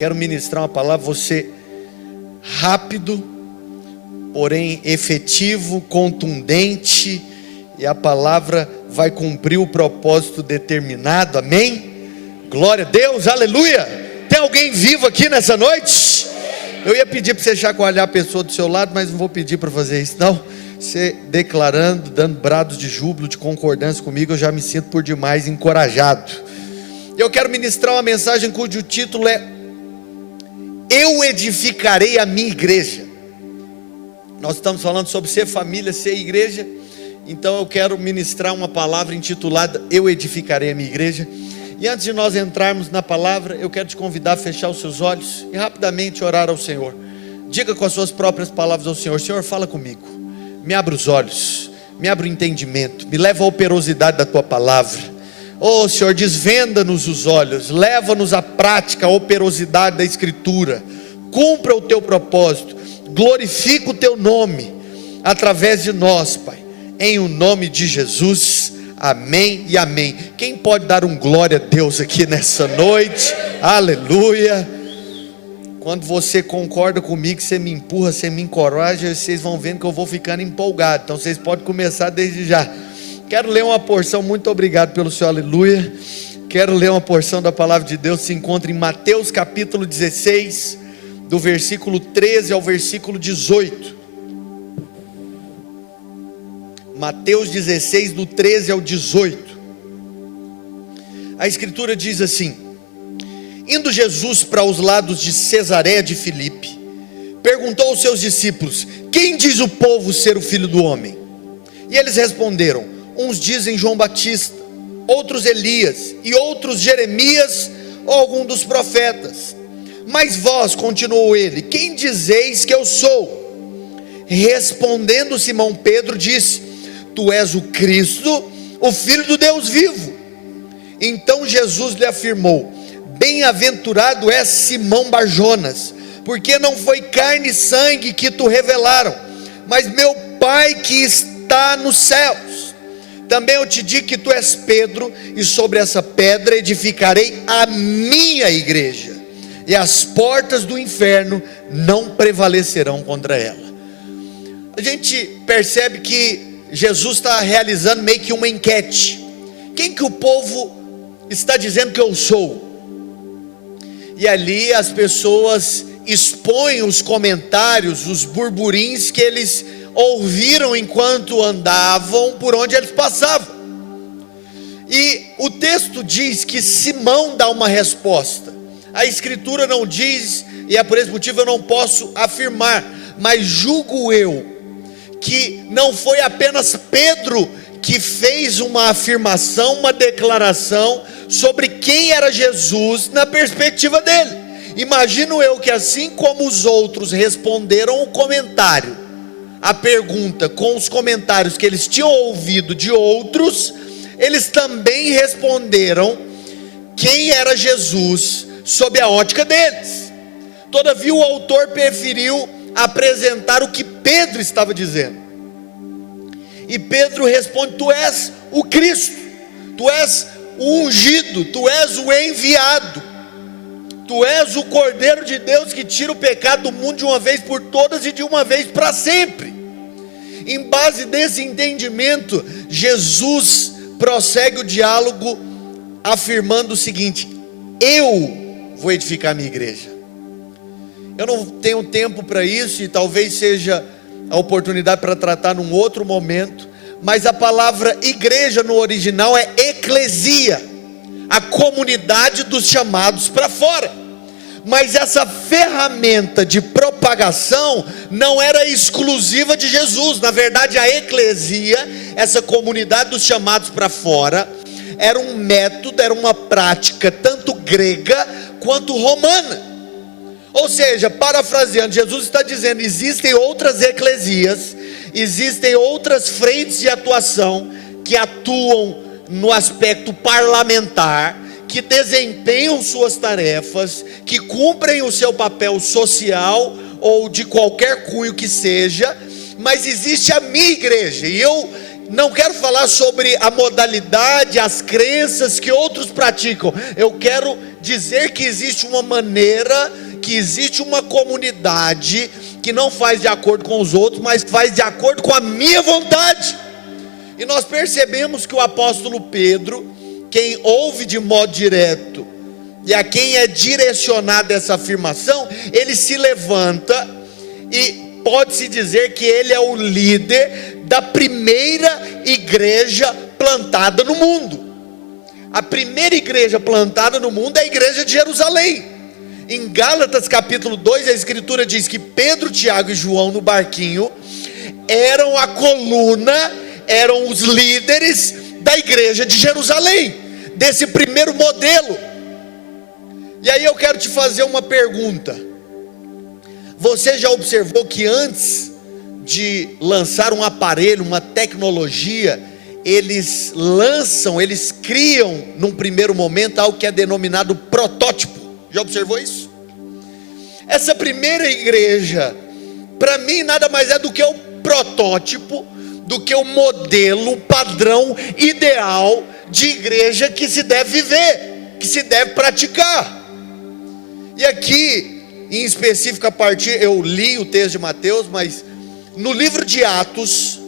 Quero ministrar uma palavra, você rápido, porém efetivo, contundente, e a palavra vai cumprir o propósito determinado, amém? Glória a Deus, aleluia! Tem alguém vivo aqui nessa noite? Eu ia pedir para você chacoalhar a pessoa do seu lado, mas não vou pedir para fazer isso não. Você declarando, dando brados de júbilo, de concordância comigo, eu já me sinto por demais encorajado. Eu quero ministrar uma mensagem cujo título é: eu edificarei a minha igreja. Nós estamos falando sobre ser família, ser igreja. Então eu quero ministrar uma palavra intitulada eu edificarei a minha igreja. E antes de nós entrarmos na palavra, eu quero te convidar a fechar os seus olhos e rapidamente orar ao Senhor. Diga com as suas próprias palavras ao Senhor: Senhor, fala comigo, me abra os olhos, me abra o entendimento, me leva à operosidade da tua palavra. Oh Senhor, desvenda-nos os olhos, leva-nos à prática, à operosidade da Escritura. Cumpra o teu propósito, glorifica o teu nome através de nós, Pai, em o nome de Jesus, amém e amém. Quem pode dar um glória a Deus aqui nessa noite? Aleluia. Quando você concorda comigo, você me empurra, você me encoraja, vocês vão vendo que eu vou ficando empolgado. Então vocês podem começar desde já. Quero ler uma porção, muito obrigado pelo seu aleluia. Quero ler uma porção da palavra de Deus, se encontra em Mateus capítulo 16, do versículo 13 ao versículo 18. Mateus 16, do 13 ao 18. A escritura diz assim: indo Jesus para os lados de Cesareia de Filipe, perguntou aos seus discípulos: quem diz o povo ser o Filho do Homem? E eles responderam: uns dizem João Batista, outros Elias, e outros Jeremias ou algum dos profetas. Mas vós, continuou ele, quem dizeis que eu sou? Respondendo Simão Pedro disse: tu és o Cristo, o Filho do Deus vivo. Então Jesus lhe afirmou: bem-aventurado és Simão Barjonas, porque não foi carne e sangue que te revelaram, mas meu Pai que está nos céus. Também eu te digo que tu és Pedro, e sobre essa pedra edificarei a minha igreja, e as portas do inferno não prevalecerão contra ela. A gente percebe que Jesus está realizando meio que uma enquete. Quem que o povo está dizendo que eu sou? E ali as pessoas expõem os comentários, os burburins que eles ouviram enquanto andavam por onde eles passavam. E o texto diz que Simão dá uma resposta. A escritura não diz, e é por esse motivo eu não posso afirmar, mas julgo eu que não foi apenas Pedro que fez uma afirmação, uma declaração sobre quem era Jesus na perspectiva dele. Imagino eu que assim como os outros responderam o comentário, a pergunta com os comentários que eles tinham ouvido de outros, eles também responderam quem era Jesus sob a ótica deles. Todavia o autor preferiu apresentar o que Pedro estava dizendo, e Pedro responde: tu és o Cristo, tu és o ungido, tu és o enviado, tu és o Cordeiro de Deus que tira o pecado do mundo de uma vez por todas e de uma vez para sempre. Em base desse entendimento, Jesus prossegue o diálogo afirmando o seguinte: eu vou edificar a minha igreja. Eu não tenho tempo para isso, e talvez seja a oportunidade para tratar num outro momento, mas a palavra igreja no original é eclesia, a comunidade dos chamados para fora. Mas essa ferramenta de propagação não era exclusiva de Jesus. Na verdade, a eclesia, essa comunidade dos chamados para fora, era um método, era uma prática tanto grega quanto romana. Ou seja, parafraseando, Jesus está dizendo: existem outras eclesias, existem outras frentes de atuação que atuam no aspecto parlamentar, que desempenham suas tarefas, que cumprem o seu papel social ou de qualquer cunho que seja, mas existe a minha igreja, e eu não quero falar sobre a modalidade, as crenças que outros praticam, eu quero dizer que existe uma maneira, que existe uma comunidade que não faz de acordo com os outros, mas faz de acordo com a minha vontade. E nós percebemos que o apóstolo Pedro, quem ouve de modo direto e a quem é direcionada essa afirmação, ele se levanta e pode-se dizer que ele é o líder da primeira igreja plantada no mundo. A primeira igreja plantada no mundo é a igreja de Jerusalém. Em Gálatas capítulo 2, a escritura diz que Pedro, Tiago e João no barquinho eram a coluna, eram os líderes da igreja de Jerusalém, desse primeiro modelo. E aí eu quero te fazer uma pergunta. Você já observou que antes de lançar um aparelho, uma tecnologia, eles criam num primeiro momento algo que é denominado protótipo? Já observou isso? Essa primeira igreja, para mim, nada mais é do que o protótipo, do que o modelo, o padrão ideal de igreja que se deve viver, que se deve praticar. E aqui, em específico, eu li o texto de Mateus, mas no livro de Atos,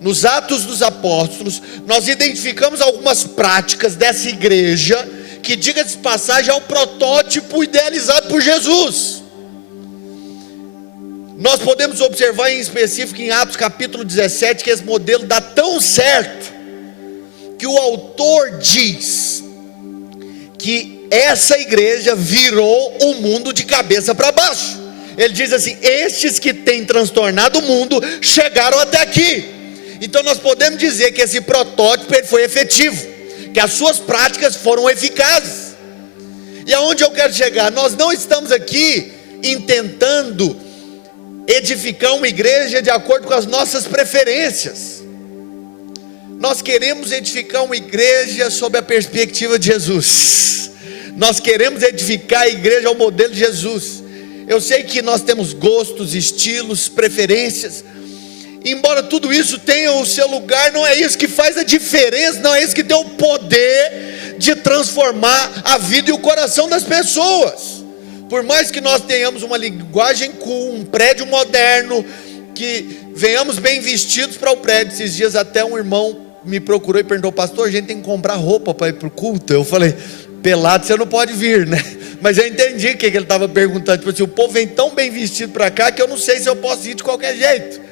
nos Atos dos Apóstolos, nós identificamos algumas práticas dessa igreja, que, diga-se de passagem, é o protótipo idealizado por Jesus. Nós podemos observar em específico em Atos capítulo 17, que esse modelo dá tão certo, que o autor diz que essa igreja virou o mundo de cabeça para baixo. Ele diz assim: estes que têm transtornado o mundo chegaram até aqui. Então nós podemos dizer que esse protótipo ele foi efetivo, que as suas práticas foram eficazes. E aonde eu quero chegar? Nós não estamos aqui intentando edificar uma igreja de acordo com as nossas preferências. Nós queremos edificar uma igreja sob a perspectiva de Jesus. Nós queremos edificar a igreja ao modelo de Jesus. Eu sei que nós temos gostos, estilos, preferências. Embora tudo isso tenha o seu lugar, não é isso que faz a diferença, não é isso que tem o poder de transformar a vida e o coração das pessoas. Por mais que nós tenhamos uma linguagem cool, um prédio moderno, que venhamos bem vestidos para o prédio. Esses dias até um irmão me procurou e perguntou: pastor, a gente tem que comprar roupa para ir para o culto? Eu falei: pelado você não pode vir, né? Mas eu entendi o que ele estava perguntando. Tipo assim, o povo vem tão bem vestido para cá que eu não sei se eu posso ir de qualquer jeito.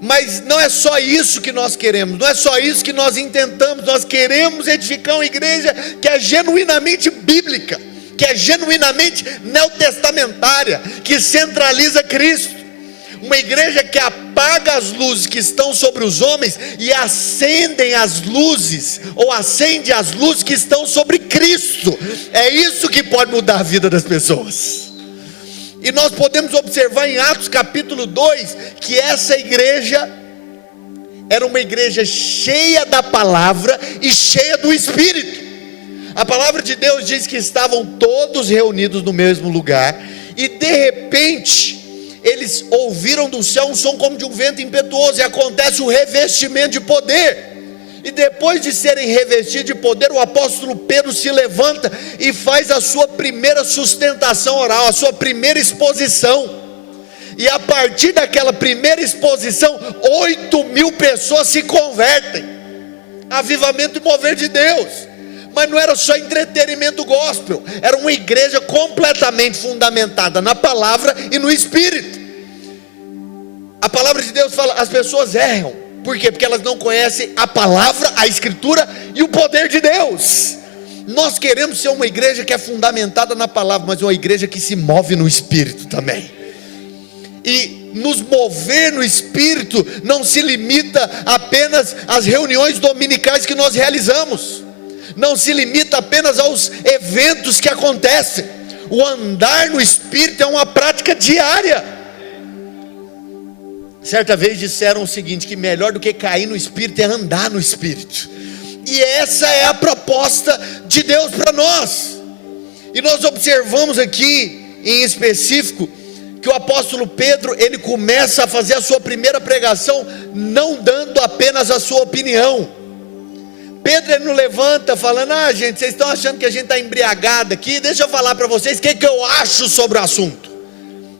Mas não é só isso que nós queremos, não é só isso que nós intentamos. Nós queremos edificar uma igreja que é genuinamente bíblica, que é genuinamente neotestamentária, que centraliza Cristo. Uma igreja que apaga as luzes que estão sobre os homens e acendem as luzes, ou acende as luzes que estão sobre Cristo. É isso que pode mudar a vida das pessoas. E nós podemos observar em Atos capítulo 2, que essa igreja era uma igreja cheia da palavra e cheia do Espírito. A palavra de Deus diz que estavam todos reunidos no mesmo lugar, e de repente eles ouviram do céu um som como de um vento impetuoso, e acontece o revestimento de poder. E depois de serem revestidos de poder, o apóstolo Pedro se levanta e faz a sua primeira sustentação oral, a sua primeira exposição. E a partir daquela primeira exposição, 8.000 pessoas se convertem. Avivamento e mover de Deus. Mas não era só entretenimento gospel, era uma igreja completamente fundamentada na palavra e no Espírito. A palavra de Deus fala: as pessoas erram. Por quê? Porque elas não conhecem a palavra, a escritura e o poder de Deus. Nós queremos ser uma igreja que é fundamentada na palavra, mas uma igreja que se move no Espírito também. E nos mover no Espírito não se limita apenas às reuniões dominicais que nós realizamos, não se limita apenas aos eventos que acontecem. O andar no Espírito é uma prática diária. Certa vez disseram o seguinte, que melhor do que cair no Espírito é andar no Espírito. E essa é a proposta de Deus para nós. E nós observamos aqui, em específico, que o apóstolo Pedro, ele começa a fazer a sua primeira pregação, não dando apenas a sua opinião. Pedro ele não levanta falando: gente, vocês estão achando que a gente está embriagado aqui? Deixa eu falar para vocês o que eu acho sobre o assunto.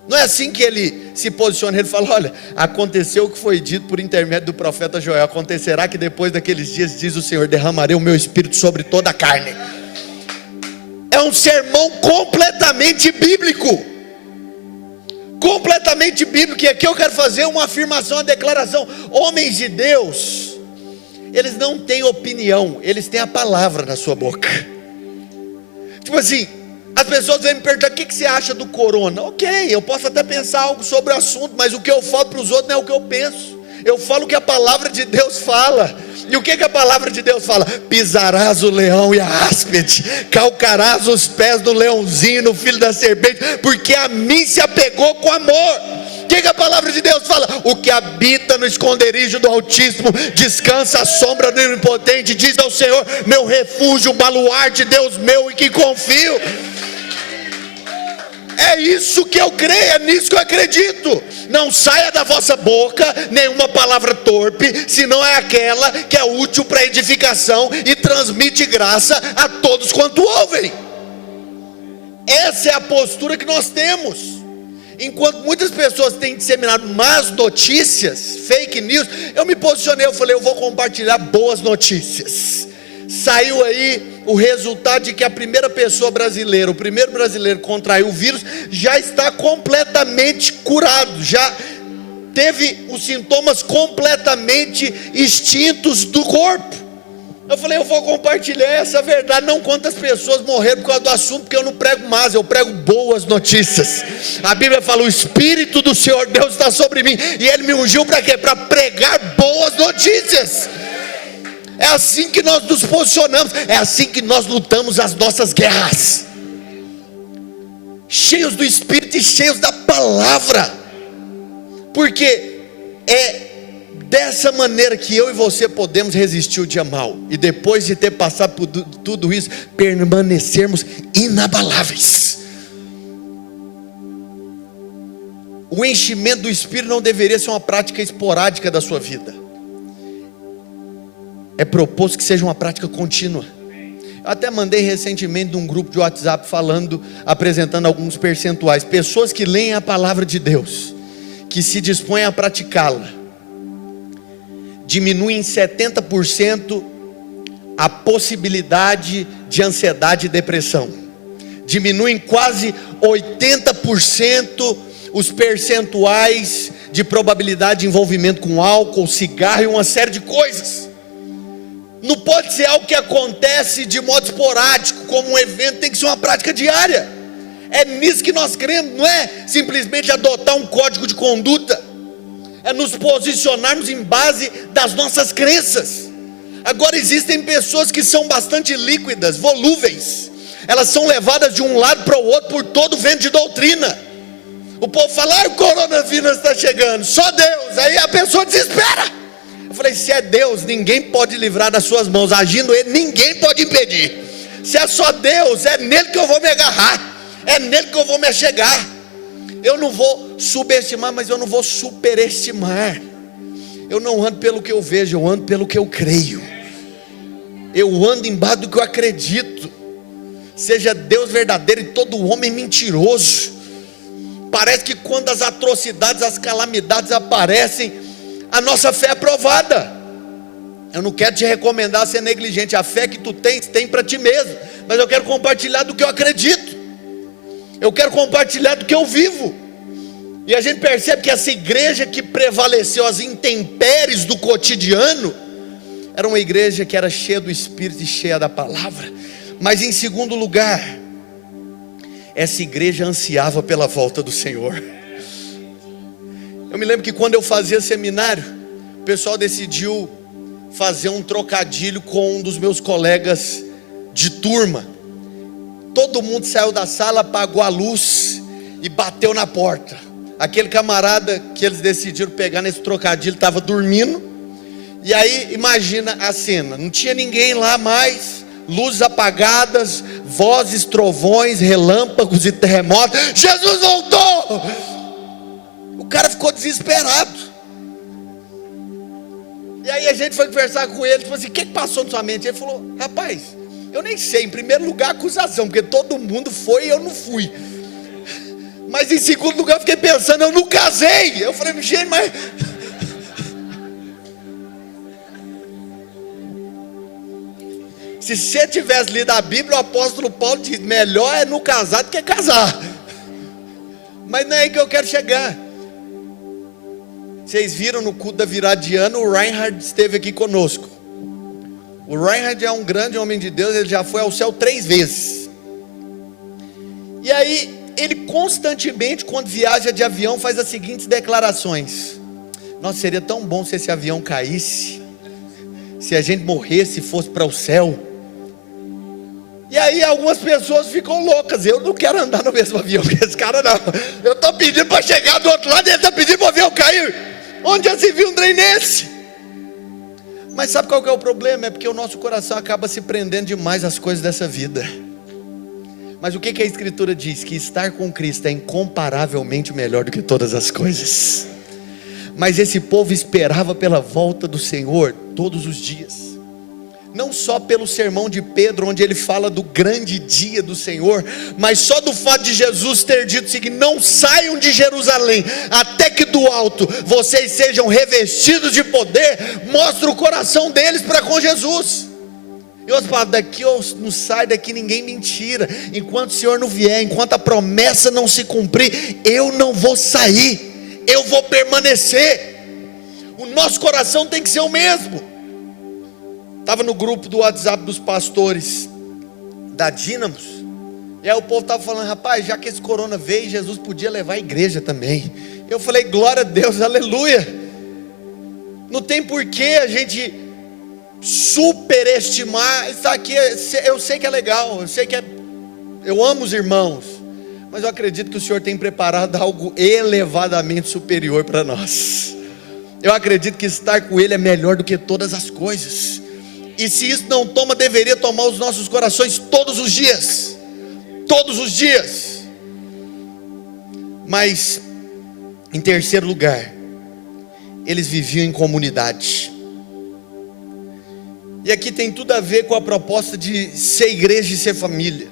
Não é assim que ele se posiciona. Ele fala: olha, aconteceu o que foi dito por intermédio do profeta Joel. Acontecerá que depois daqueles dias, diz o Senhor, derramarei o meu espírito sobre toda a carne. É um sermão completamente bíblico. Completamente bíblico. E aqui eu quero fazer uma afirmação, uma declaração. Homens de Deus, eles não têm opinião, eles têm a palavra na sua boca. Tipo assim, as pessoas vêm me perguntar: o que você acha do corona? Ok, eu posso até pensar algo sobre o assunto, mas o que eu falo para os outros não é o que eu penso. Eu falo o que a palavra de Deus fala. E o que a palavra de Deus fala? Pisarás o leão e a áspide, calcarás os pés do leãozinho, no filho da serpente, porque a mim se apegou com amor. O que a palavra de Deus fala? O que habita no esconderijo do Altíssimo descansa à sombra do Onipotente. Diz ao Senhor: meu refúgio, baluarte, Deus meu, em que confio. É isso que eu creio, é nisso que eu acredito. Não saia da vossa boca nenhuma palavra torpe, senão é aquela que é útil para edificação e transmite graça a todos quanto ouvem. Essa é a postura que nós temos. Enquanto muitas pessoas têm disseminado más notícias, fake news, eu me posicionei, eu falei: eu vou compartilhar boas notícias. Saiu aí o resultado de que a primeira pessoa brasileira, o primeiro brasileiro que contraiu o vírus, já está completamente curado, já teve os sintomas completamente extintos do corpo. Eu falei: eu vou compartilhar essa verdade, não quantas pessoas morreram por causa do assunto, porque eu não prego mais, eu prego boas notícias. A Bíblia fala: o Espírito do Senhor Deus está sobre mim, e Ele me ungiu para quê? Para pregar boas notícias. É assim que nós nos posicionamos, é assim que nós lutamos as nossas guerras, cheios do Espírito e cheios da palavra, porque é dessa maneira que eu e você podemos resistir o dia mau, e depois de ter passado por tudo isso, permanecermos inabaláveis. O enchimento do Espírito não deveria ser uma prática esporádica da sua vida. É proposto que seja uma prática contínua. Eu até mandei recentemente num grupo de WhatsApp apresentando alguns percentuais. Pessoas que leem a palavra de Deus, que se dispõem a praticá-la, diminuem em 70% a possibilidade de ansiedade e depressão. Diminuem quase 80% os percentuais de probabilidade de envolvimento com álcool, cigarro e uma série de coisas. Não pode ser algo que acontece de modo esporádico, como um evento, tem que ser uma prática diária. É nisso que nós cremos, não é simplesmente adotar um código de conduta, é nos posicionarmos em base das nossas crenças. Agora, existem pessoas que são bastante líquidas, volúveis, elas são levadas de um lado para o outro por todo o vento de doutrina. O povo fala: o coronavírus está chegando, só Deus. Aí a pessoa desespera. Eu falei: se é Deus, ninguém pode livrar das suas mãos. Agindo Ele, ninguém pode impedir. Se é só Deus, é nele que eu vou me agarrar, é nele que eu vou me achegar. Eu não vou subestimar, mas eu não vou superestimar. Eu não ando pelo que eu vejo, eu ando pelo que eu creio. Eu ando embaixo do que eu acredito. Seja Deus verdadeiro e todo homem mentiroso. Parece que quando as atrocidades, as calamidades aparecem, a nossa fé é provada. Eu não quero te recomendar a ser negligente. A fé que tu tens, tem para ti mesmo. Mas eu quero compartilhar do que eu acredito. Eu quero compartilhar do que eu vivo. E a gente percebe que essa igreja que prevaleceu as intempéries do cotidiano, era uma igreja que era cheia do Espírito e cheia da palavra. Mas em segundo lugar, essa igreja ansiava pela volta do Senhor. Eu me lembro que quando eu fazia seminário, o pessoal decidiu fazer um trocadilho com um dos meus colegas de turma. Todo mundo saiu da sala, apagou a luz e bateu na porta. Aquele camarada que eles decidiram pegar nesse trocadilho estava dormindo. E aí imagina a cena, não tinha ninguém lá mais, luzes apagadas, vozes, trovões, relâmpagos e terremotos. Jesus voltou! O cara ficou desesperado. E aí a gente foi conversar com ele, tipo assim, o que passou na sua mente? Ele falou, rapaz, eu nem sei, em primeiro lugar acusação, porque todo mundo foi e eu não fui. Mas em segundo lugar eu fiquei pensando, eu não casei. Eu falei, gente, mas... Se você tivesse lido a Bíblia, o apóstolo Paulo diz, melhor é não casar do que casar. Mas não é aí que eu quero chegar. Vocês viram no culto da virada de ano, o Reinhard esteve aqui conosco. O Reinhard é um grande homem de Deus, ele já foi ao céu 3 vezes. E aí, ele constantemente, quando viaja de avião, faz as seguintes declarações: nossa, seria tão bom se esse avião caísse, se a gente morresse e fosse para o céu. E aí algumas pessoas ficam loucas, eu não quero andar no mesmo avião que esse cara não. Eu estou pedindo para chegar do outro lado, ele está pedindo para o avião cair. Onde já se viu um trem nesse? Mas sabe qual que é o problema? É porque o nosso coração acaba se prendendo demais às coisas dessa vida. Mas o que a Escritura diz? Que estar com Cristo é incomparavelmente melhor do que todas as coisas. Mas esse povo esperava pela volta do Senhor todos os dias. Não só pelo sermão de Pedro, onde ele fala do grande dia do Senhor, mas só do fato de Jesus ter dito o seguinte: não saiam de Jerusalém, até que do alto vocês sejam revestidos de poder. Mostra o coração deles para com Jesus. E outros falam, daqui eu não saio daqui, ninguém me tira. Enquanto o Senhor não vier, enquanto a promessa não se cumprir, eu não vou sair, eu vou permanecer. O nosso coração tem que ser o mesmo. Estava no grupo do WhatsApp dos pastores da Dínamos, e aí o povo estava falando, rapaz, já que esse corona veio, Jesus podia levar a igreja também. Eu falei, glória a Deus, aleluia. Não tem porquê a gente superestimar isso aqui. Eu sei que é legal, eu amo os irmãos, mas eu acredito que o Senhor tem preparado algo elevadamente superior para nós. Eu acredito que estar com Ele é melhor do que todas as coisas. E se isso não toma, deveria tomar os nossos corações todos os dias. Todos os dias. Mas, em terceiro lugar, eles viviam em comunidade. E aqui tem tudo a ver com a proposta de ser igreja e ser família.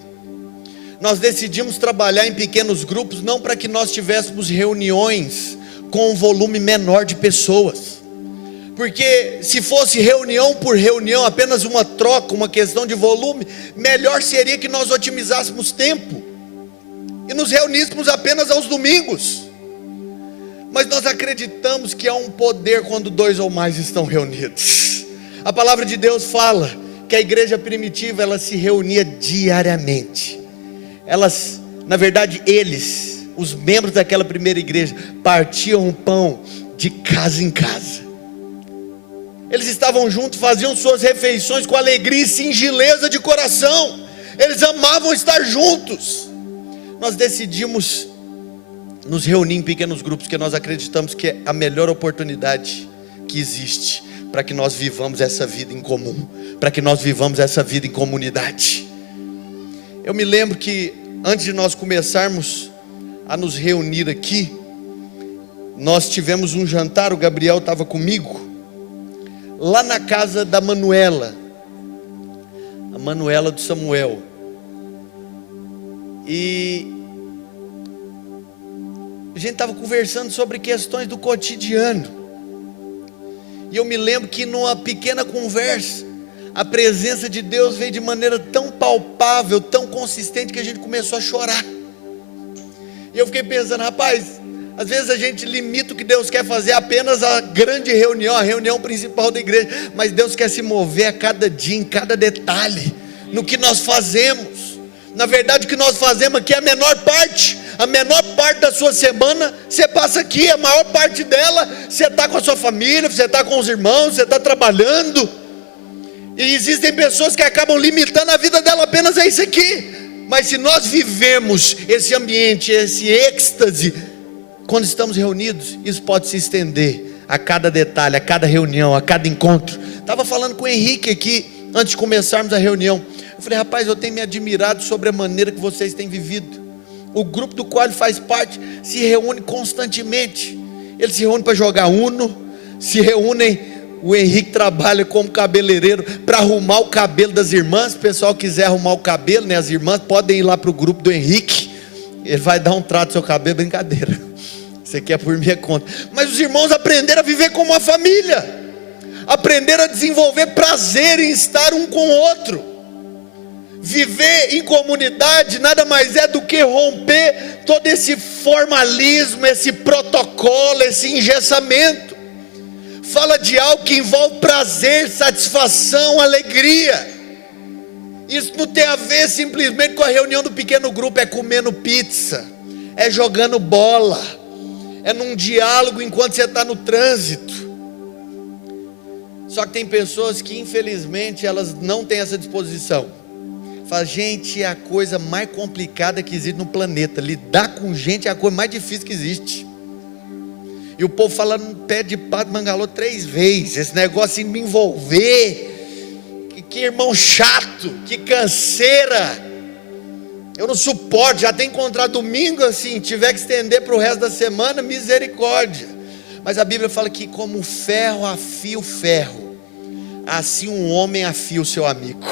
Nós decidimos trabalhar em pequenos grupos, não para que nós tivéssemos reuniões com um volume menor de pessoas. Porque se fosse reunião por reunião, apenas uma troca, uma questão de volume, melhor seria que nós otimizássemos tempo e nos reuníssemos apenas aos domingos. Mas nós acreditamos que há um poder quando 2 ou mais estão reunidos. A palavra de Deus fala que a igreja primitiva, ela se reunia diariamente. Elas, na verdade, os membros daquela primeira igreja, partiam o pão de casa em casa. Eles estavam juntos, faziam suas refeições com alegria e singeleza de coração. Eles amavam estar juntos. Nós decidimos nos reunir em pequenos grupos, porque nós acreditamos que é a melhor oportunidade que existe para que nós vivamos essa vida em comum, para que nós vivamos essa vida em comunidade. Eu me lembro que antes de nós começarmos a nos reunir aqui, nós tivemos um jantar, o Gabriel estava comigo, lá na casa da Manuela, a Manuela do Samuel. E a gente estava conversando sobre questões do cotidiano. E eu me lembro que numa pequena conversa, a presença de Deus veio de maneira tão palpável, tão consistente, que a gente começou a chorar. E eu fiquei pensando, rapaz, às vezes a gente limita o que Deus quer fazer apenas a grande reunião, a reunião principal da igreja. Mas Deus quer se mover a cada dia, em cada detalhe, no que nós fazemos. Na verdade, o que nós fazemos aqui é a menor parte. A menor parte da sua semana você passa aqui, a maior parte dela você está com a sua família, você está com os irmãos, você está trabalhando. E existem pessoas que acabam limitando a vida dela apenas a isso aqui. Mas se nós vivemos esse ambiente, esse êxtase, quando estamos reunidos, isso pode se estender a cada detalhe, a cada reunião, a cada encontro. Estava falando com o Henrique aqui, antes de começarmos a reunião. Eu falei, rapaz, eu tenho me admirado sobre a maneira que vocês têm vivido. O grupo do qual ele faz parte se reúne constantemente. Eles se reúnem para jogar Uno, se reúnem O Henrique trabalha como cabeleireiro para arrumar o cabelo das irmãs. Se o pessoal quiser arrumar o cabelo, né, as irmãs podem ir lá para o grupo do Henrique. Ele vai dar um trato no seu cabelo, brincadeira. Isso aqui é por minha conta. Mas os irmãos aprenderam a viver como uma família, aprenderam a desenvolver prazer em estar um com o outro. Viver em comunidade nada mais é do que romper todo esse formalismo, esse protocolo, esse engessamento. Fala de algo que envolve prazer, satisfação, alegria. Isso não tem a ver simplesmente com a reunião do pequeno grupo, é comendo pizza, é jogando bola, é num diálogo enquanto você está no trânsito. Só que tem pessoas que infelizmente elas não têm essa disposição. Fala, gente, é a coisa mais complicada que existe no planeta. Lidar com gente é a coisa mais difícil que existe. E o povo fala no pé de pato mangalô 3 vezes. Esse negócio de me envolver, que irmão chato, que canseira. Eu não suporto, já tem encontrado domingo assim, tiver que estender para o resto da semana, misericórdia. Mas a Bíblia fala que como o ferro afia o ferro, assim um homem afia o seu amigo.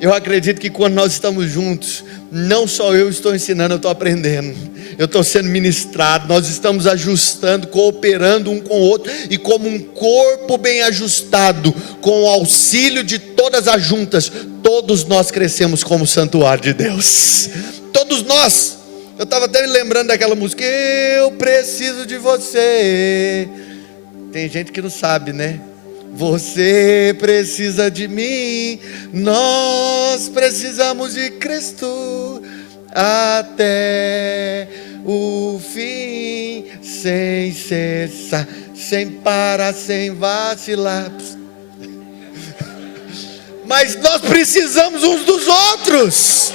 Eu acredito que quando nós estamos juntos, não só eu estou ensinando, eu estou aprendendo, eu estou sendo ministrado, nós estamos ajustando, cooperando um com o outro, e como um corpo bem ajustado, com o auxílio de todas as juntas, todos nós crescemos como santuário de Deus. Todos nós. Eu estava até me lembrando daquela música, eu preciso de você. Tem gente que não sabe, né? Você precisa de mim, nós precisamos de Cristo até o fim, sem cessar, sem parar, sem vacilar. Mas nós precisamos uns dos outros.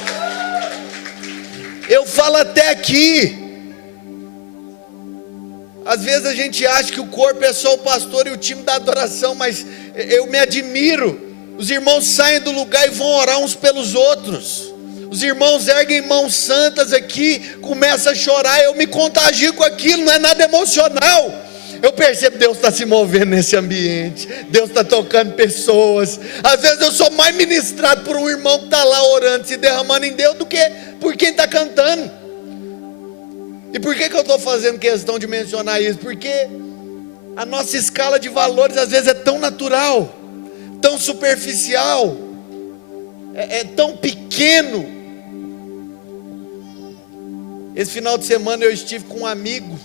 Eu falo até aqui. Às vezes a gente acha que o corpo é só o pastor e o time da adoração, mas eu me admiro. Os irmãos saem do lugar e vão orar uns pelos outros. Os irmãos erguem mãos santas aqui, começam a chorar, eu me contagio com aquilo, não é nada emocional. Eu percebo que Deus está se movendo nesse ambiente, Deus está tocando pessoas. Às vezes eu sou mais ministrado por um irmão que está lá orando, se derramando em Deus, do que por quem está cantando. E por que eu estou fazendo questão de mencionar isso? Porque a nossa escala de valores às vezes é tão natural, tão superficial, é tão pequeno. Esse final de semana eu estive com um amigo,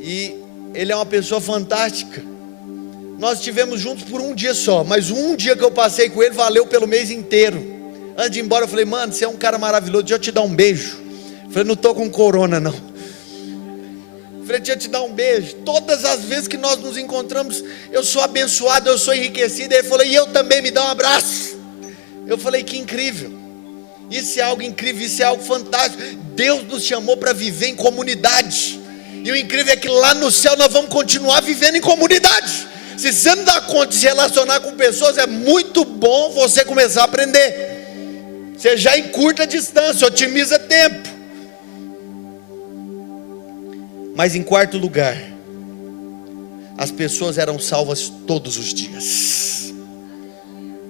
e ele é uma pessoa fantástica. Nós estivemos juntos por um dia só, mas um dia que eu passei com ele valeu pelo mês inteiro. Antes de ir embora eu falei, mano, você é um cara maravilhoso, deixa eu te dar um beijo. Eu falei, não estou com corona não. Eu falei, deixa eu te dar um beijo. Todas as vezes que nós nos encontramos, eu sou abençoado, eu sou enriquecido. Ele falou, e eu também, me dá um abraço. Eu falei, que incrível. Isso é algo incrível, isso é algo fantástico. Deus nos chamou para viver em comunidade. E o incrível é que lá no céu nós vamos continuar vivendo em comunidade. Se você não dá conta de se relacionar com pessoas, é muito bom você começar a aprender. Você já encurta a distância, otimiza tempo. Mas em quarto lugar, as pessoas eram salvas todos os dias.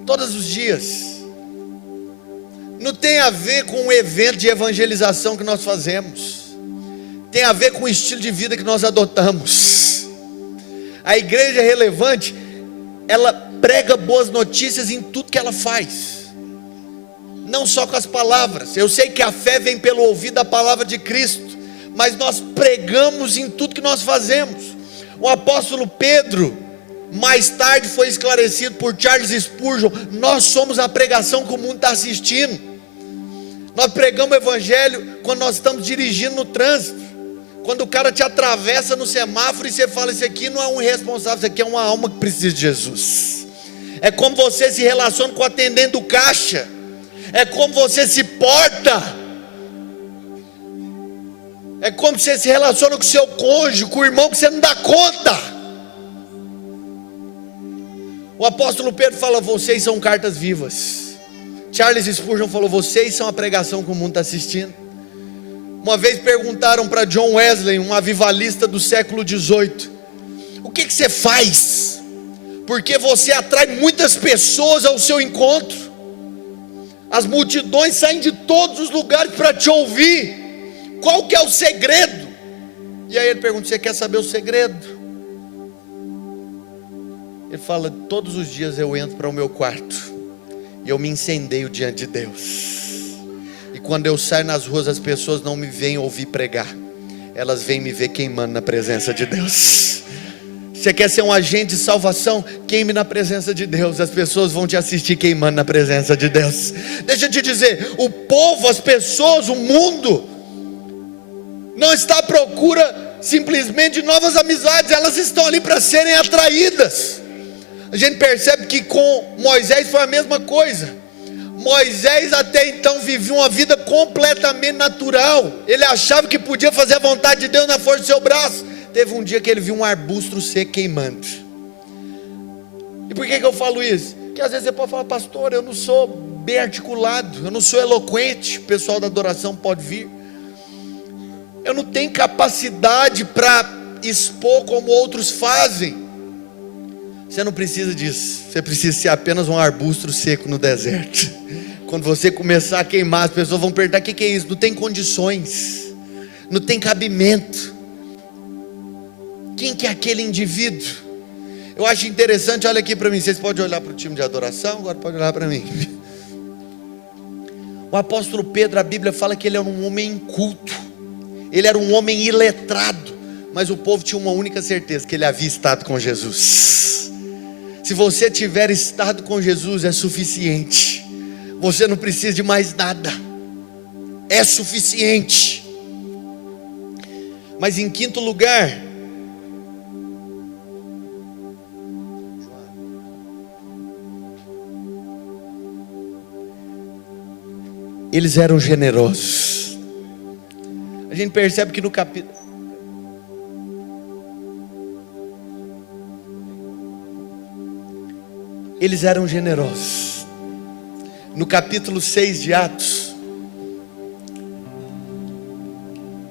Todos os dias. Não tem a ver com o evento de evangelização que nós fazemos. Tem a ver com o estilo de vida que nós adotamos. A igreja relevante, ela prega boas notícias em tudo que ela faz. Não só com as palavras. Eu sei que a fé vem pelo ouvir da palavra de Cristo, mas nós pregamos em tudo que nós fazemos. O apóstolo Pedro, mais tarde foi esclarecido por Charles Spurgeon, nós somos a pregação que o mundo está assistindo. Nós pregamos o evangelho quando nós estamos dirigindo no trânsito. Quando o cara te atravessa no semáforo e você fala, isso aqui não é um irresponsável, isso aqui é uma alma que precisa de Jesus. É como você se relaciona com o atendente do caixa. É como você se porta. É como você se relaciona com o seu cônjuge, com o irmão que você não dá conta. O apóstolo Pedro fala, vocês são cartas vivas. Charles Spurgeon falou, vocês são a pregação que o mundo está assistindo. Uma vez perguntaram para John Wesley, um avivalista do século XVIII, o que você faz? porque você atrai muitas pessoas ao seu encontro. As multidões saem de todos os lugares para te ouvir. Qual que é o segredo? E aí ele pergunta: você quer saber o segredo? Ele fala: todos os dias eu entro para o meu quarto e eu me incendeio diante de Deus. E quando eu saio nas ruas, as pessoas não me veem ouvir pregar, elas vêm me ver queimando na presença de Deus. Você quer ser um agente de salvação? Queime na presença de Deus. As pessoas vão te assistir queimando na presença de Deus. Deixa eu te dizer, o povo, as pessoas, o mundo não está à procura simplesmente de novas amizades. Elas estão ali para serem atraídas. A gente percebe que com Moisés foi a mesma coisa. Moisés até então vivia uma vida completamente natural. Ele achava que podia fazer a vontade de Deus na força do seu braço. Teve um dia que ele viu um arbusto seco queimando. E por que eu falo isso? Porque às vezes você pode falar: pastor, eu não sou bem articulado, eu não sou eloquente. O pessoal da adoração pode vir. Eu não tenho capacidade para expor como outros fazem. Você não precisa disso. Você precisa ser apenas um arbusto seco no deserto. Quando você começar a queimar, as pessoas vão perguntar: o que é isso? Não tem condições, não tem cabimento. Quem que é aquele indivíduo? Eu acho interessante, olha aqui para mim. Vocês podem olhar para o time de adoração, agora pode olhar para mim. O apóstolo Pedro, a Bíblia fala que ele era um homem inculto, ele era um homem iletrado, mas o povo tinha uma única certeza: que ele havia estado com Jesus. Se você tiver estado com Jesus, é suficiente. Você não precisa de mais nada, é suficiente. Mas em quinto lugar, eles eram generosos. A gente percebe que no capítulo, eles eram generosos. No capítulo 6 de Atos,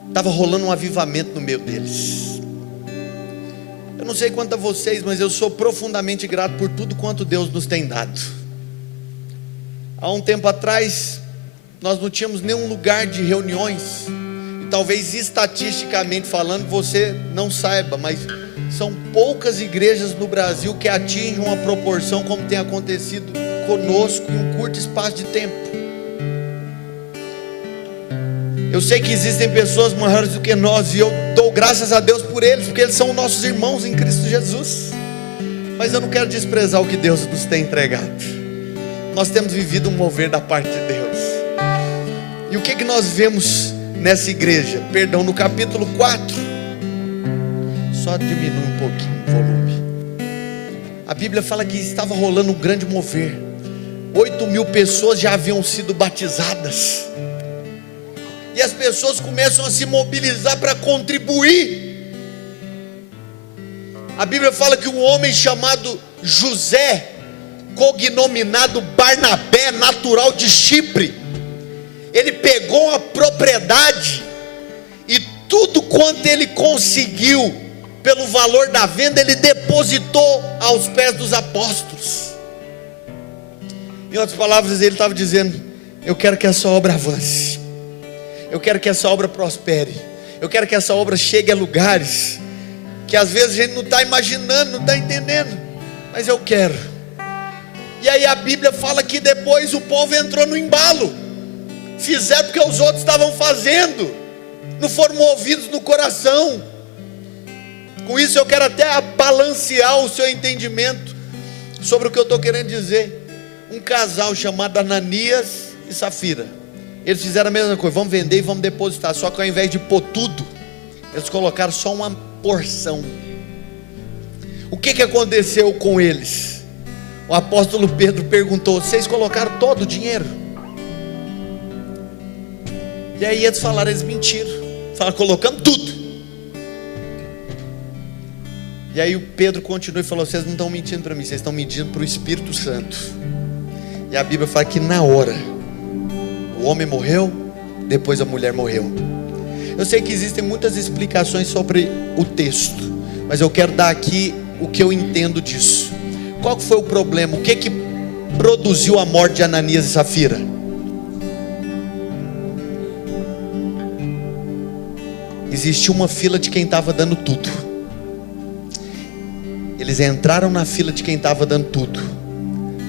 estava rolando um avivamento no meio deles. Eu não sei quanto a vocês, mas eu sou profundamente grato por tudo quanto Deus nos tem dado. Há um tempo atrás, nós não tínhamos nenhum lugar de reuniões. E talvez estatisticamente falando você não saiba, mas são poucas igrejas no Brasil que atingem uma proporção como tem acontecido conosco em um curto espaço de tempo. Eu sei que existem pessoas maiores do que nós, e eu dou graças a Deus por eles, porque eles são nossos irmãos em Cristo Jesus. Mas eu não quero desprezar o que Deus nos tem entregado. Nós temos vivido um mover da parte de Deus. E o que nós vemos nessa igreja? Perdão, no capítulo 4. Só diminui um pouquinho o volume. A Bíblia fala que estava rolando um grande mover. 8.000 pessoas já haviam sido batizadas. E as pessoas começam a se mobilizar para contribuir. A Bíblia fala que um homem chamado José, cognominado Barnabé, natural de Chipre, ele pegou uma propriedade e tudo quanto ele conseguiu pelo valor da venda, ele depositou aos pés dos apóstolos. Em outras palavras, ele estava dizendo: eu quero que essa obra avance, eu quero que essa obra prospere, eu quero que essa obra chegue a lugares que às vezes a gente não está imaginando, não está entendendo, mas eu quero. E aí a Bíblia fala que depois o povo entrou no embalo. Fizeram porque os outros estavam fazendo, não foram movidos no coração. Com isso eu quero até balancear o seu entendimento sobre o que eu estou querendo dizer. Um casal chamado Ananias e Safira, eles fizeram a mesma coisa: vamos vender e vamos depositar. Só que ao invés de pôr tudo, eles colocaram só uma porção. O que aconteceu com eles? O apóstolo Pedro perguntou: vocês colocaram todo o dinheiro? E aí eles falaram: eles mentiram. Falaram: colocamos tudo. E aí o Pedro continuou e falou: vocês não estão mentindo para mim, vocês estão mentindo para o Espírito Santo. E a Bíblia fala que na hora o homem morreu, depois a mulher morreu. Eu sei que existem muitas explicações sobre o texto, mas eu quero dar aqui o que eu entendo disso. Qual que foi o problema? O que que produziu a morte de Ananias e Safira? Existia uma fila de quem estava dando tudo. Eles entraram na fila de quem estava dando tudo,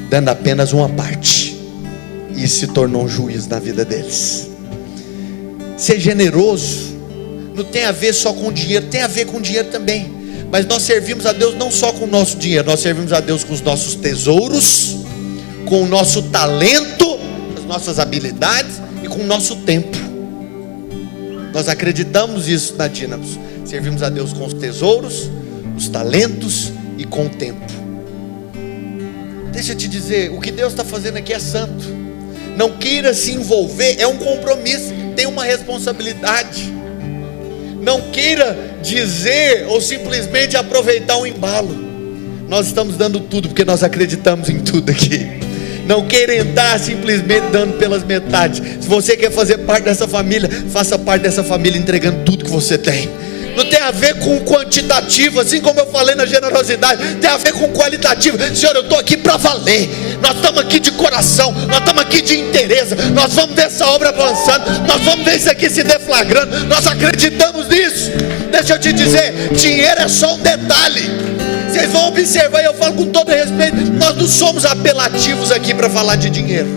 dando apenas uma parte, e isso se tornou um juízo na vida deles. Ser generoso não tem a ver só com dinheiro, tem a ver com dinheiro também, mas nós servimos a Deus não só com o nosso dinheiro, nós servimos a Deus com os nossos tesouros, com o nosso talento, as nossas habilidades e com o nosso tempo. Nós acreditamos isso na Dínamos. Servimos a Deus com os tesouros, os talentos e com o tempo. Deixa eu te dizer, o que Deus está fazendo aqui é santo. Não queira se envolver, é um compromisso, tem uma responsabilidade. Não queira dizer ou simplesmente aproveitar um embalo. Nós estamos dando tudo porque nós acreditamos em tudo aqui. Não queira entrar simplesmente dando pelas metades. Se você quer fazer parte dessa família, faça parte dessa família entregando tudo que você tem. Não tem a ver com quantitativo, assim como eu falei na generosidade, tem a ver com qualitativo. Senhor, eu estou aqui para valer. Nós estamos aqui de coração, nós estamos aqui de interesse. Nós vamos ver essa obra avançando, nós vamos ver isso aqui se deflagrando. Nós acreditamos nisso. Deixa eu te dizer, dinheiro é só um detalhe. Vocês vão observar, e eu falo com todo respeito, nós não somos apelativos aqui para falar de dinheiro.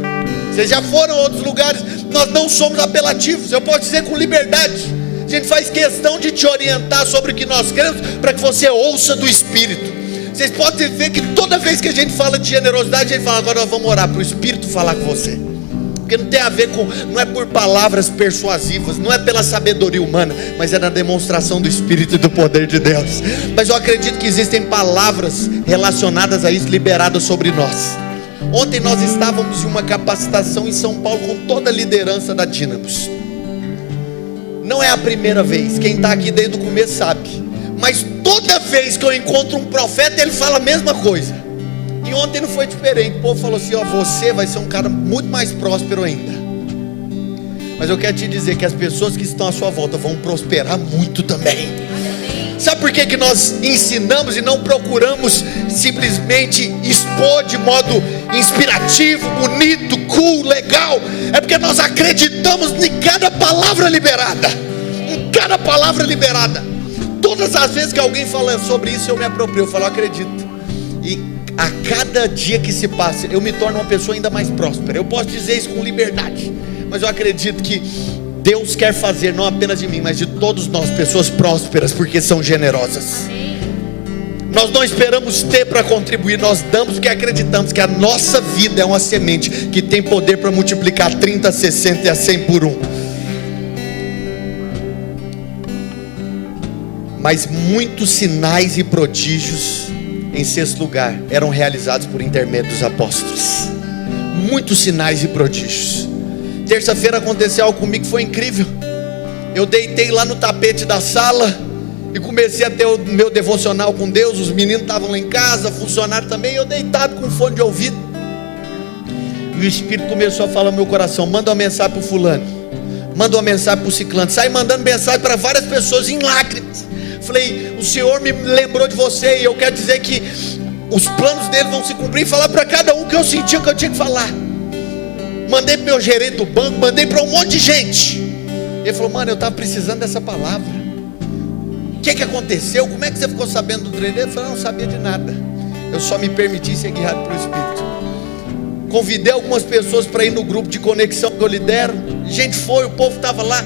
Vocês já foram a outros lugares, nós não somos apelativos. Eu posso dizer com liberdade. A gente faz questão de te orientar sobre o que nós queremos, para que você ouça do Espírito. Vocês podem ver que toda vez que a gente fala de generosidade, a gente fala, agora nós vamos orar para o Espírito falar com você. Porque não tem a ver com, não é por palavras persuasivas, não é pela sabedoria humana, mas é na demonstração do Espírito e do poder de Deus. Mas eu acredito que existem palavras relacionadas a isso, liberadas sobre nós. Ontem nós estávamos em uma capacitação em São Paulo com toda a liderança da Dínamos. Não é a primeira vez, quem está aqui desde o começo sabe. Mas toda vez que eu encontro um profeta, ele fala a mesma coisa. E ontem não foi diferente. O povo falou assim, ó, você vai ser um cara muito mais próspero ainda. Mas eu quero te dizer que as pessoas que estão à sua volta vão prosperar muito também. Sabe por que nós ensinamos e não procuramos simplesmente expor de modo inspirativo, bonito, cool, legal? É porque nós acreditamos em cada palavra liberada. Em cada palavra liberada. Todas as vezes que alguém fala sobre isso, eu me aproprio, eu falo, eu acredito. E a cada dia que se passa, eu me torno uma pessoa ainda mais próspera. Eu posso dizer isso com liberdade, mas eu acredito que Deus quer fazer, não apenas de mim, mas de todos nós, pessoas prósperas, porque são generosas. Nós não esperamos ter para contribuir, nós damos porque acreditamos que a nossa vida é uma semente que tem poder para multiplicar 30, 60 e a 100 por um. Mas muitos sinais e prodígios, em sexto lugar, eram realizados por intermédio dos apóstolos. Muitos sinais e prodígios. Terça-feira aconteceu algo comigo que foi incrível. Eu deitei lá no tapete da sala e comecei a ter o meu devocional com Deus. Os meninos estavam lá em casa, funcionário também. Eu deitado com fone de ouvido, e o Espírito começou a falar no meu coração: manda uma mensagem para o fulano, manda uma mensagem para o ciclano. Sai mandando mensagem para várias pessoas em lágrimas. Falei, o Senhor me lembrou de você, e eu quero dizer que os planos dele vão se cumprir. E falar para cada um que eu sentia que eu tinha que falar. Mandei para o meu gerente do banco, mandei para um monte de gente. Ele falou, mano, eu estava precisando dessa palavra. O que aconteceu? Como é que você ficou sabendo do treino? Eu falei, não sabia de nada. Eu só me permiti ser guiado pelo Espírito. Convidei algumas pessoas para ir no grupo de conexão que eu lidero. Gente foi, o povo estava lá.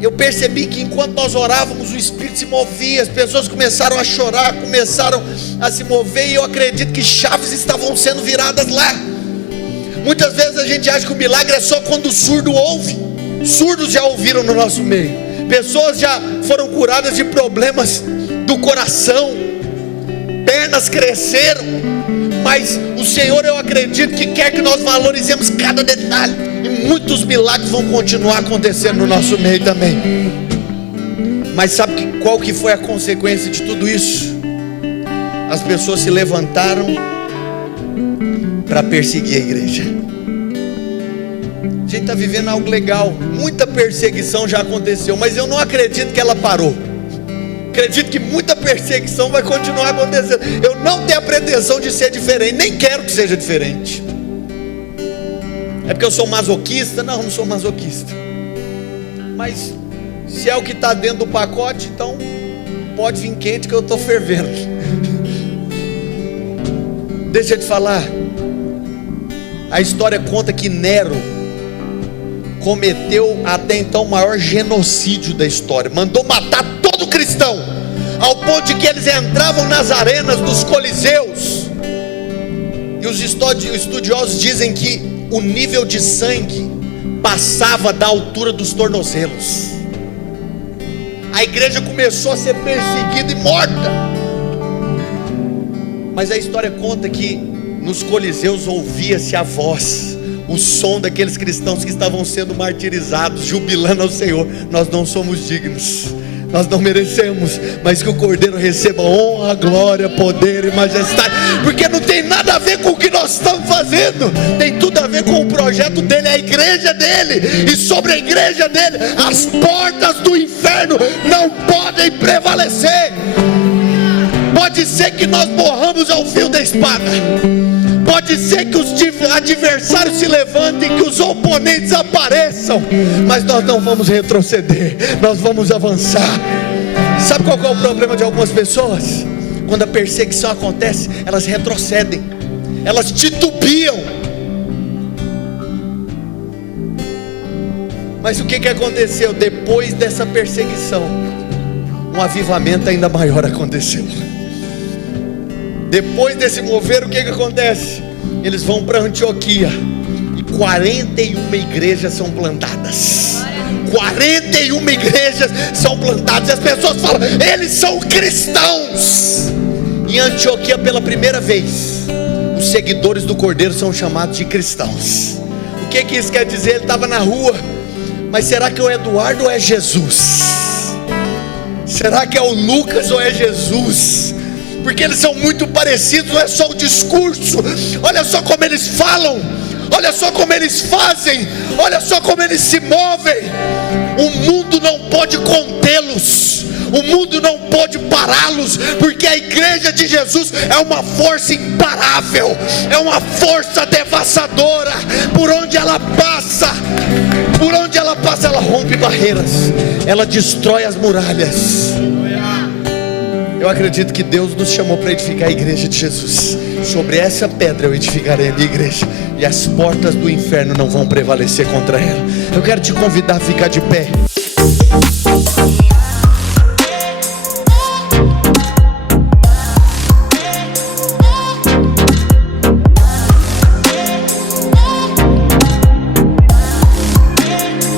Eu percebi que enquanto nós orávamos, o Espírito se movia. As pessoas começaram a chorar, começaram a se mover. E eu acredito que chaves estavam sendo viradas lá. Muitas vezes a gente acha que o milagre é só quando o surdo ouve. Surdos já ouviram no nosso meio. Pessoas já foram curadas de problemas do coração. Pernas cresceram. Mas o Senhor, eu acredito que quer que nós valorizemos cada detalhe. E muitos milagres vão continuar acontecendo no nosso meio também. Mas sabe qual que foi a consequência de tudo isso? As pessoas se levantaram para perseguir a igreja. A gente está vivendo algo legal. Muita perseguição já aconteceu, mas eu não acredito que ela parou. acredito que muita perseguição vai continuar acontecendo. Eu não tenho a pretensão de ser diferente, nem quero que seja diferente. É porque eu sou masoquista? Não, não sou masoquista. Mas se é o que está dentro do pacote, então pode vir quente que eu estou fervendo. Deixa eu te falar. A história conta que Nero cometeu até então o maior genocídio da história. Mandou matar todo cristão, ao ponto de que eles entravam nas arenas dos coliseus. E os estudiosos dizem que o nível de sangue passava da altura dos tornozelos. A igreja começou a ser perseguida e morta. Mas a história conta que nos coliseus ouvia-se a voz, o som daqueles cristãos que estavam sendo martirizados, jubilando ao Senhor: nós não somos dignos, nós não merecemos, mas que o Cordeiro receba honra, glória, poder e majestade, porque não tem nada a ver com o que nós estamos fazendo, tem tudo a ver com o projeto dele, a igreja dele, e sobre a igreja dele, as portas do inferno não podem prevalecer. Pode ser que nós morramos ao fio da espada, pode ser que os adversários se levantem, que os oponentes apareçam, mas nós não vamos retroceder, nós vamos avançar. Sabe qual é o problema de algumas pessoas? Quando a perseguição acontece, elas retrocedem, elas titubeam. Mas o que aconteceu? Depois dessa perseguição, um avivamento ainda maior aconteceu. Depois desse mover, o que acontece? Eles vão para Antioquia e 41 igrejas são plantadas. 41 igrejas são plantadas. E as pessoas falam: eles são cristãos. Em Antioquia, pela primeira vez, os seguidores do Cordeiro são chamados de cristãos. O que isso quer dizer? Ele estava na rua, mas será que é o Eduardo ou é Jesus? Será que é o Lucas ou é Jesus? Porque eles são muito parecidos, não é só o discurso. Olha só como eles falam, olha só como eles fazem, olha só como eles se movem. O mundo não pode contê-los, o mundo não pode pará-los, porque a igreja de Jesus é uma força imparável, é uma força devastadora. Por onde ela passa, ela rompe barreiras, ela destrói as muralhas. Eu acredito que Deus nos chamou para edificar a igreja de Jesus. Sobre essa pedra eu edificarei a minha igreja, e as portas do inferno não vão prevalecer contra ela. Eu quero te convidar a ficar de pé.